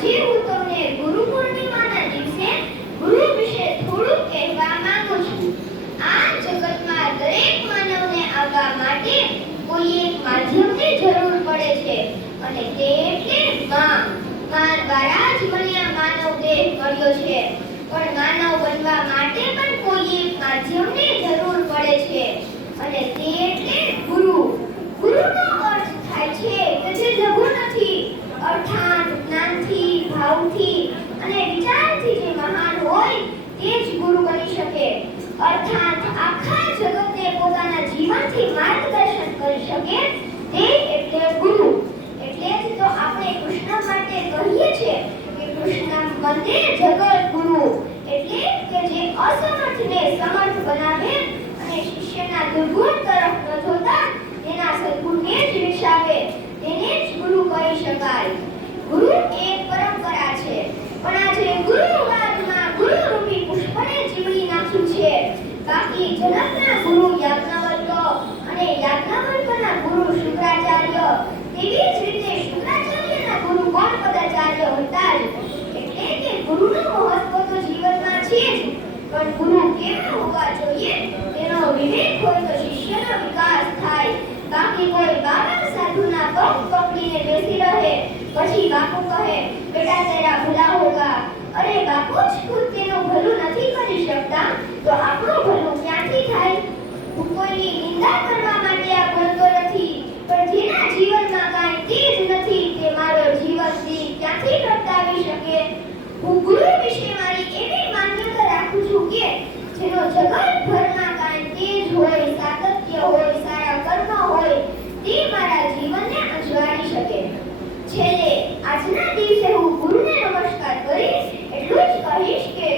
આજે હું તમને ગુરુ પૂર્ણિમાના દિવસે ગુરુ વિશે થોડું કહેવા માંગુ છું. આ જગતમાં દરેક માનવને આવવા માટે કોઈ એક માધ્યમની જરૂર પડે છે અને તે એટલે માં. માં દ્વારા જ મને આ માનવ દેહ મળ્યો છે. પણ માનવ બનવા માટે પણ કોઈ એક માધ્યમની જરૂર પડે છે અને તે એટલે ગુરુ. ગુરુનો અર્થ થાય છે કે જે લઘુ નથી, અર્થાત જ્ઞાનથી, ભાવથી અને વિચારથી જે મહાન હોય તે જ ગુરુ બની શકે. અર્થાત આખા જગતને પોતાના જીવનથી માર્ગદર્શન કરી શકે તે એટલે ગુરુ. એટલે જ તો આપણે કૃષ્ણ માટે કહીએ છીએ કે કૃષ્ણ વંદે જગત ગુરુ, એટલે કે જે અસમર્થને સમર્થ બનાવે અને શિષ્યના દુર્ગુણ તરફ ન જોતા તેના સદ્ગુણને જ વિકસાવે તેને જ ગુરુ કહી શકાય. ગુરુ એક પરંપરા છે, પણ આજે ગુરુવાદમાં ગુરુરૂપી પુષ્પને જીવડી નાખ્યું છે. બાકી જનકના ગુરુ યાજ્ઞવલ્ક અને યાજ્ઞવલ્કના ગુરુ શુક્રાચાર્ય, તેવી જ રીતે શુક્રાચાર્યના ગુરુ ગૌણપદાચાર્ય હતા જ. એટલે કે ગુરુનું મહત્વ તો જીવનમાં છે જ, પણ ગુરુ કેવા હોવા જોઈએ તેનો વિવેક હોય તો શિષ્યનો વિકાસ થાય. બાકી કોઈ બાબા સાધુના પગ પકડીને બેસી રહે, પછી બાપુ કહે બેટા તેરા ભલા હોગા. અરે બાપુ જ ખુદ તેનું ભલું નથી કરી શકતા તો આપણું ભલું ક્યાંથી થાય? હું કોઈની નિંદા કરવા માટે આ બોલતો નથી, પણ જેના જીવનમાં કાંઈ તેજ નથી તે મારો જીવનથી ક્યાંથી પ્રગટાવી શકે? હું ગુરુ વિશે મારી એવી માન્યતા રાખું છું કે જેનો જગતભરમાં કાંઈ તેજ હોય, સાતત્ય હોય, સારા કર્મ હોય તે મારા જીવનને અજવાળી શકે. છેલ્લે આજના દિવસે હું ગુરુને નમસ્કાર કરીશ, એટલું જ કહીશ કે